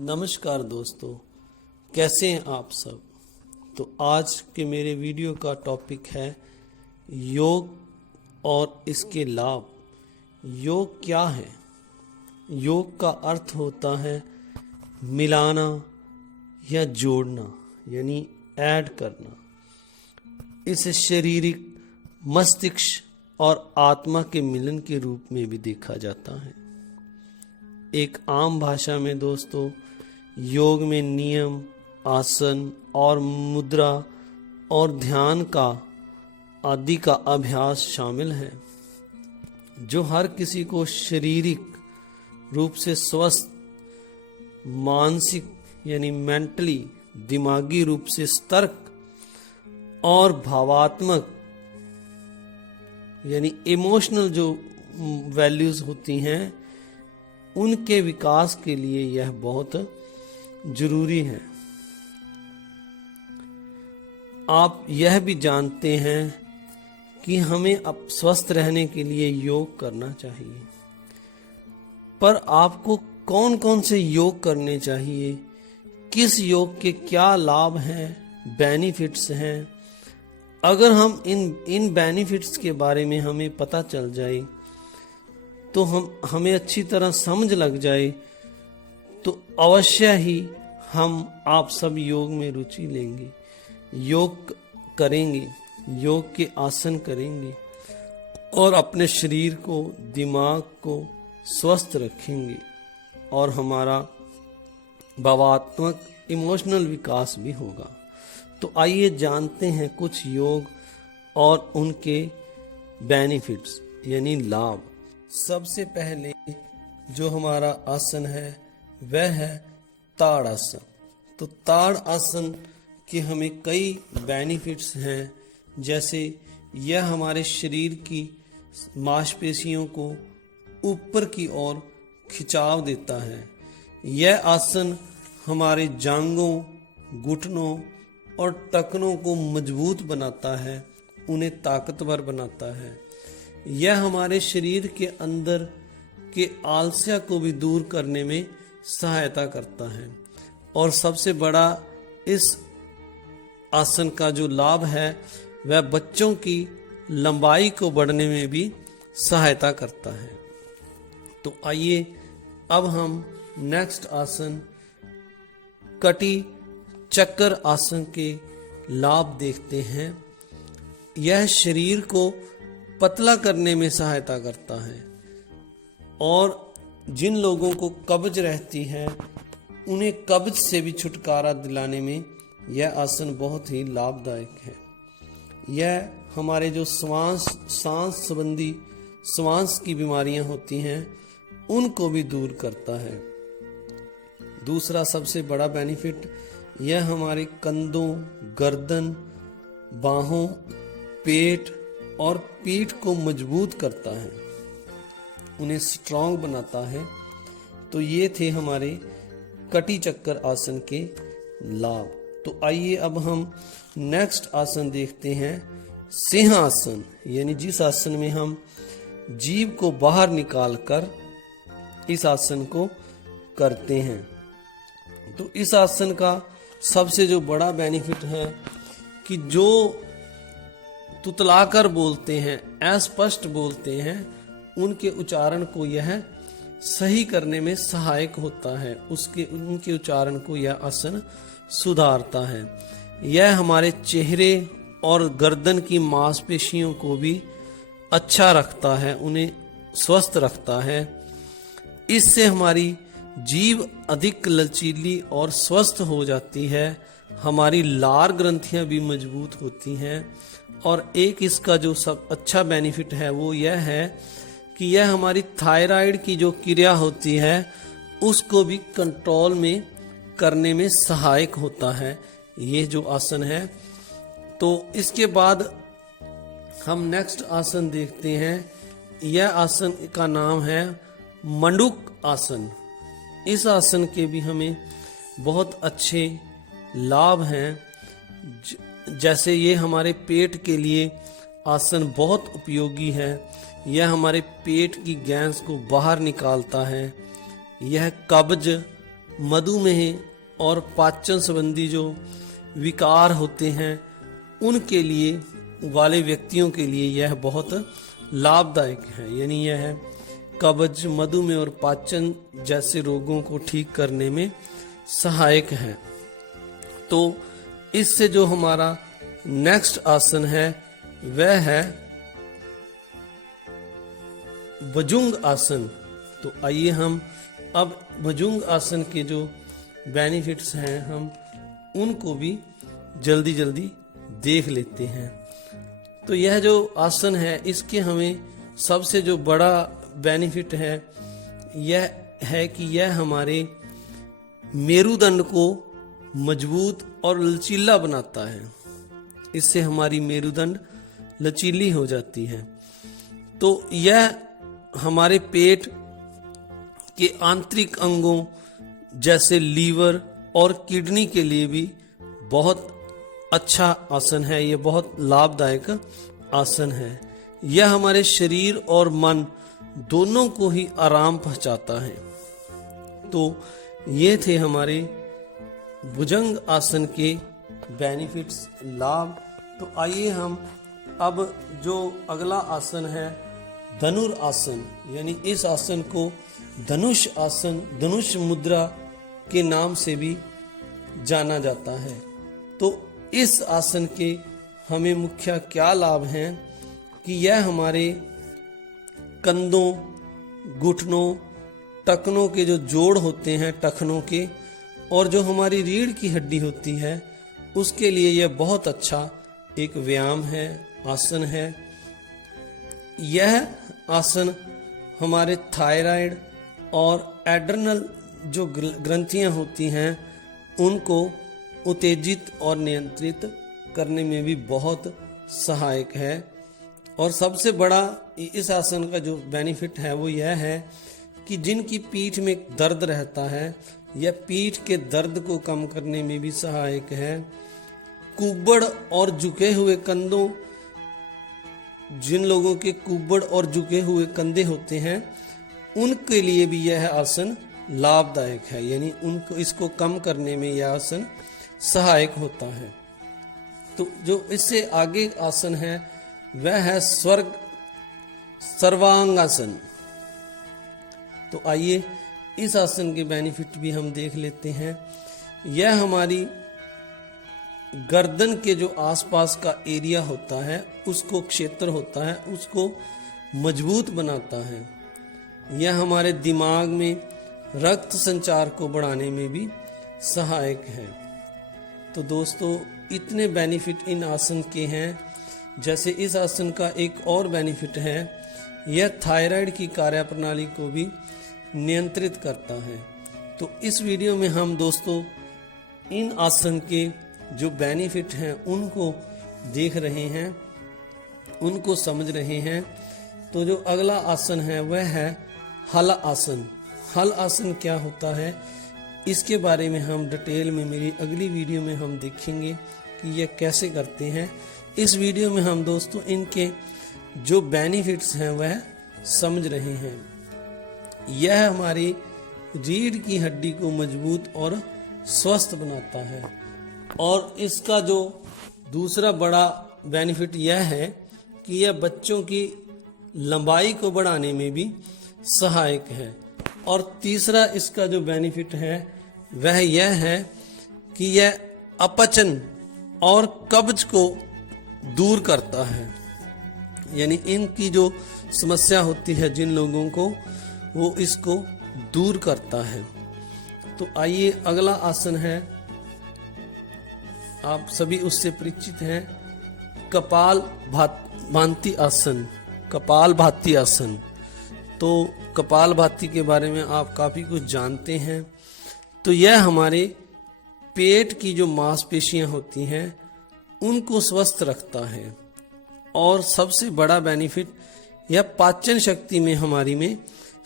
नमस्कार दोस्तों, कैसे हैं आप सब। तो आज के मेरे वीडियो का टॉपिक है योग और इसके लाभ। योग क्या है? योग का अर्थ होता है मिलाना या जोड़ना, यानी ऐड करना। इसे शारीरिक, मस्तिष्क और आत्मा के मिलन के रूप में भी देखा जाता है। एक आम भाषा में दोस्तों, योग में नियम, आसन और मुद्रा और ध्यान का आदि का अभ्यास शामिल है, जो हर किसी को शारीरिक रूप से स्वस्थ, मानसिक यानी मेंटली, दिमागी रूप से सतर्क और भावात्मक यानी इमोशनल जो वैल्यूज होती हैं उनके विकास के लिए यह बहुत जरूरी है। आप यह भी जानते हैं कि हमें अब स्वस्थ रहने के लिए योग करना चाहिए, पर आपको कौन कौन से योग करने चाहिए, किस योग के क्या लाभ हैं, बेनिफिट्स हैं। अगर हम इन बेनिफिट्स के बारे में हमें पता चल जाए, तो हमें अच्छी तरह समझ लग जाए, तो अवश्य ही हम आप सब योग में रुचि लेंगे, योग करेंगे, योग के आसन करेंगे और अपने शरीर को, दिमाग को स्वस्थ रखेंगे और हमारा भावात्मक, इमोशनल विकास भी होगा। तो आइए जानते हैं कुछ योग और उनके बेनिफिट्स यानी लाभ। सबसे पहले जो हमारा आसन है वह है ताड़ आसन। तो ताड़ आसन के हमें कई बेनिफिट्स हैं, जैसे यह हमारे शरीर की मांसपेशियों को ऊपर की ओर खिंचाव देता है। यह आसन हमारे जांघों, घुटनों और टखनों को मजबूत बनाता है, उन्हें ताकतवर बनाता है। यह हमारे शरीर के अंदर के आलस्य को भी दूर करने में सहायता करता है। और सबसे बड़ा इस आसन का जो लाभ है वह बच्चों की लंबाई को बढ़ने में भी सहायता करता है। तो आइए अब हम नेक्स्ट आसन कटी चक्कर आसन के लाभ देखते हैं। यह शरीर को पतला करने में सहायता करता है और जिन लोगों को कब्ज रहती है उन्हें कब्ज से भी छुटकारा दिलाने में यह आसन बहुत ही लाभदायक है। यह हमारे जो सांस संबंधी श्वास की बीमारियां होती हैं उनको भी दूर करता है। दूसरा सबसे बड़ा बेनिफिट, यह हमारे कंधों, गर्दन, बाहों, पेट और पीठ को मजबूत करता है, उन्हें स्ट्रांग बनाता है। तो ये थे हमारे कटी चक्कर आसन के लाभ। तो आइए अब हम नेक्स्ट आसन देखते हैं सिंहासन, यानी जिस आसन में हम जीभ को बाहर निकालकर इस आसन को करते हैं। तो इस आसन का सबसे जो बड़ा बेनिफिट है कि जो तुतलाकर बोलते हैं, अस्पष्ट बोलते हैं, उनके उच्चारण को यह सही करने में सहायक होता है। उनके उच्चारण को यह आसन सुधारता है। यह हमारे चेहरे और गर्दन की मांसपेशियों को भी अच्छा रखता है, उन्हें स्वस्थ रखता है। इससे हमारी जीभ अधिक लचीली और स्वस्थ हो जाती है, हमारी लार ग्रंथियां भी मजबूत होती हैं। और एक इसका जो सब अच्छा बेनिफिट है वो यह है कि यह हमारी थायराइड की जो क्रिया होती है उसको भी कंट्रोल में करने में सहायक होता है ये जो आसन है। तो इसके बाद हम नेक्स्ट आसन देखते हैं। यह आसन का नाम है मंडूक आसन। इस आसन के भी हमें बहुत अच्छे लाभ हैं, जैसे ये हमारे पेट के लिए आसन बहुत उपयोगी है। यह हमारे पेट की गैस को बाहर निकालता है। यह कब्ज, मधुमेह और पाचन संबंधी जो विकार होते हैं उनके लिए वाले व्यक्तियों के लिए यह बहुत लाभदायक है। यानी यह कब्ज, मधुमेह और पाचन जैसे रोगों को ठीक करने में सहायक है। तो इससे जो हमारा नेक्स्ट आसन है वह है भुजंग आसन। तो आइए हम अब भुजंग आसन के जो बेनिफिट्स हैं हम उनको भी जल्दी जल्दी देख लेते हैं। तो यह जो आसन है इसके हमें सबसे जो बड़ा बेनिफिट है यह है कि यह हमारे मेरुदंड को मजबूत और लचीला बनाता है। इससे हमारी मेरुदंड लचीली हो जाती है। तो यह हमारे पेट के आंतरिक अंगों जैसे लीवर और किडनी के लिए भी बहुत अच्छा आसन है। यह बहुत लाभदायक आसन है। यह हमारे शरीर और मन दोनों को ही आराम पहुंचाता है। तो ये थे हमारे भुजंग आसन के बेनिफिट्स, लाभ। तो आइए हम अब जो अगला आसन है धनुर आसन, यानी इस आसन को धनुष आसन, धनुष मुद्रा के नाम से भी जाना जाता है। तो इस आसन के हमें मुख्य क्या लाभ हैं कि यह हमारे कंधों, घुटनों, टखनों के जो जोड़ होते हैं टखनों के, और जो हमारी रीढ़ की हड्डी होती है उसके लिए यह बहुत अच्छा एक व्यायाम है, आसन है। यह आसन हमारे थायराइड और एड्रेनल जो ग्रंथियां होती हैं उनको उत्तेजित और नियंत्रित करने में भी बहुत सहायक है। और सबसे बड़ा इस आसन का जो बेनिफिट है वो यह है कि जिनकी पीठ में दर्द रहता है यह पीठ के दर्द को कम करने में भी सहायक है। कुब्बड़ और झुके हुए कंधों, जिन लोगों के कुब्बड़ और झुके हुए कंधे होते हैं उनके लिए भी यह आसन लाभदायक है। यानी उनको इसको कम करने में यह आसन सहायक होता है। तो जो इससे आगे आसन है वह है सर्वांगासन। तो आइए इस आसन के बेनिफिट भी हम देख लेते हैं। यह हमारी गर्दन के जो आसपास का एरिया होता है, उसको क्षेत्र होता है, उसको मजबूत बनाता है। यह हमारे दिमाग में रक्त संचार को बढ़ाने में भी सहायक है। तो दोस्तों इतने बेनिफिट इन आसन के हैं। जैसे इस आसन का एक और बेनिफिट है, यह थायराइड की कार्यप्रणाली को भी नियंत्रित करता है। तो इस वीडियो में हम दोस्तों इन आसन के जो बेनिफिट हैं उनको देख रहे हैं, उनको समझ रहे हैं। तो जो अगला आसन है वह है हल आसन। हल आसन क्या होता है इसके बारे में हम डिटेल में मेरी अगली वीडियो में हम देखेंगे कि यह कैसे करते हैं। इस वीडियो में हम दोस्तों इनके जो बेनिफिट्स हैं वह समझ रहे हैं। यह हमारी रीढ़ की हड्डी को मजबूत और स्वस्थ बनाता है। और इसका जो दूसरा बड़ा बेनिफिट यह है कि यह बच्चों की लंबाई को बढ़ाने में भी सहायक है। और तीसरा इसका जो बेनिफिट है वह यह है कि यह अपचन और कब्ज को दूर करता है। यानी इनकी जो समस्या होती है जिन लोगों को, वो इसको दूर करता है। तो आइए अगला आसन है, आप सभी उससे परिचित हैं, कपाल भाती आसन। कपाल भाती आसन, तो कपाल भाती के बारे में आप काफ़ी कुछ जानते हैं। तो यह हमारे पेट की जो मांसपेशियां होती हैं उनको स्वस्थ रखता है। और सबसे बड़ा बेनिफिट यह पाचन शक्ति में हमारी में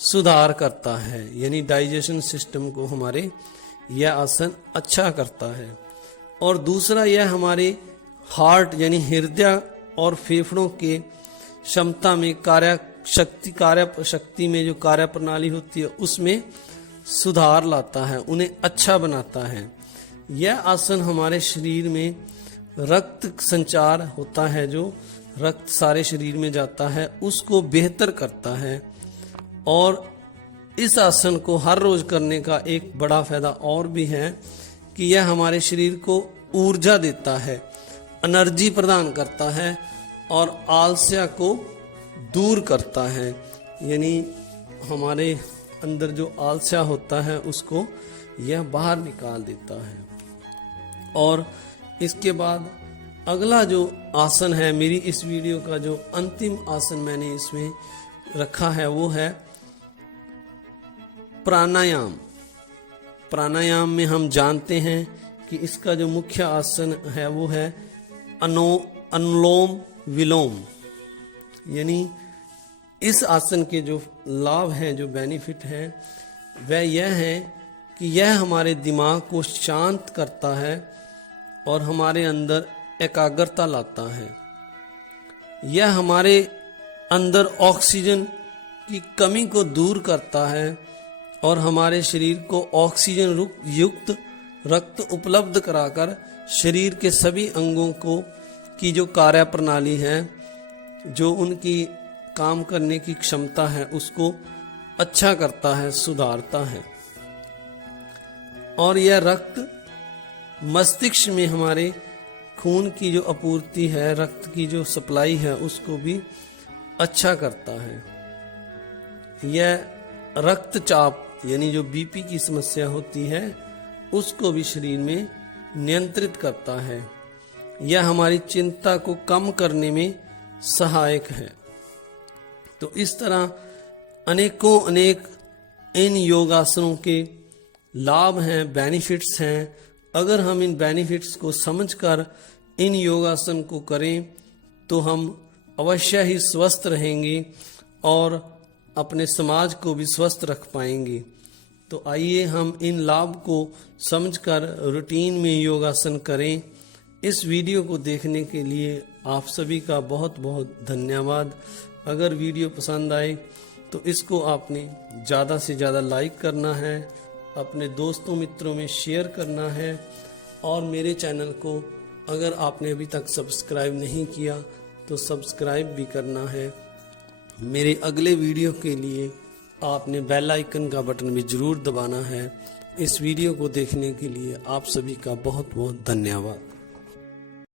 सुधार करता है। यानी डाइजेशन सिस्टम को हमारे यह आसन अच्छा करता है। और दूसरा यह हमारे हार्ट यानी हृदय और फेफड़ों के क्षमता में कार्य शक्ति में जो कार्य प्रणाली होती है उसमें सुधार लाता है, उन्हें अच्छा बनाता है। यह आसन हमारे शरीर में रक्त संचार होता है, जो रक्त सारे शरीर में जाता है उसको बेहतर करता है। और इस आसन को हर रोज करने का एक बड़ा फायदा और भी है कि यह हमारे शरीर को ऊर्जा देता है, एनर्जी प्रदान करता है और आलस्य को दूर करता है। यानी हमारे अंदर जो आलस्य होता है उसको यह बाहर निकाल देता है। और इसके बाद अगला जो आसन है, मेरी इस वीडियो का जो अंतिम आसन मैंने इसमें रखा है वो है प्राणायाम। प्राणायाम में हम जानते हैं कि इसका जो मुख्य आसन है वो है अनुलोम विलोम। यानी इस आसन के जो लाभ हैं, जो बेनिफिट हैं, वह यह है कि यह हमारे दिमाग को शांत करता है और हमारे अंदर एकाग्रता लाता है। यह हमारे अंदर ऑक्सीजन की कमी को दूर करता है और हमारे शरीर को ऑक्सीजन युक्त रक्त उपलब्ध कराकर शरीर के सभी अंगों को की जो कार्य प्रणाली है, जो उनकी काम करने की क्षमता है, उसको अच्छा करता है, सुधारता है। और यह रक्त मस्तिष्क में हमारे खून की जो आपूर्ति है, रक्त की जो सप्लाई है, उसको भी अच्छा करता है। यह रक्तचाप यानी जो बीपी की समस्या होती है उसको भी शरीर में नियंत्रित करता है। यह हमारी चिंता को कम करने में सहायक है। तो इस तरह अनेकों अनेक इन योगासनों के लाभ हैं, बेनिफिट्स हैं। अगर हम इन बेनिफिट्स को समझकर इन योगासन को करें तो हम अवश्य ही स्वस्थ रहेंगे और अपने समाज को भी स्वस्थ रख पाएंगे। तो आइए हम इन लाभ को समझकर रूटीन में योगासन करें। इस वीडियो को देखने के लिए आप सभी का बहुत बहुत धन्यवाद। अगर वीडियो पसंद आए तो इसको आपने ज़्यादा से ज़्यादा लाइक करना है, अपने दोस्तों मित्रों में शेयर करना है और मेरे चैनल को अगर आपने अभी तक सब्सक्राइब नहीं किया तो सब्सक्राइब भी करना है। मेरे अगले वीडियो के लिए आपने बेल आइकन का बटन भी ज़रूर दबाना है। इस वीडियो को देखने के लिए आप सभी का बहुत बहुत धन्यवाद।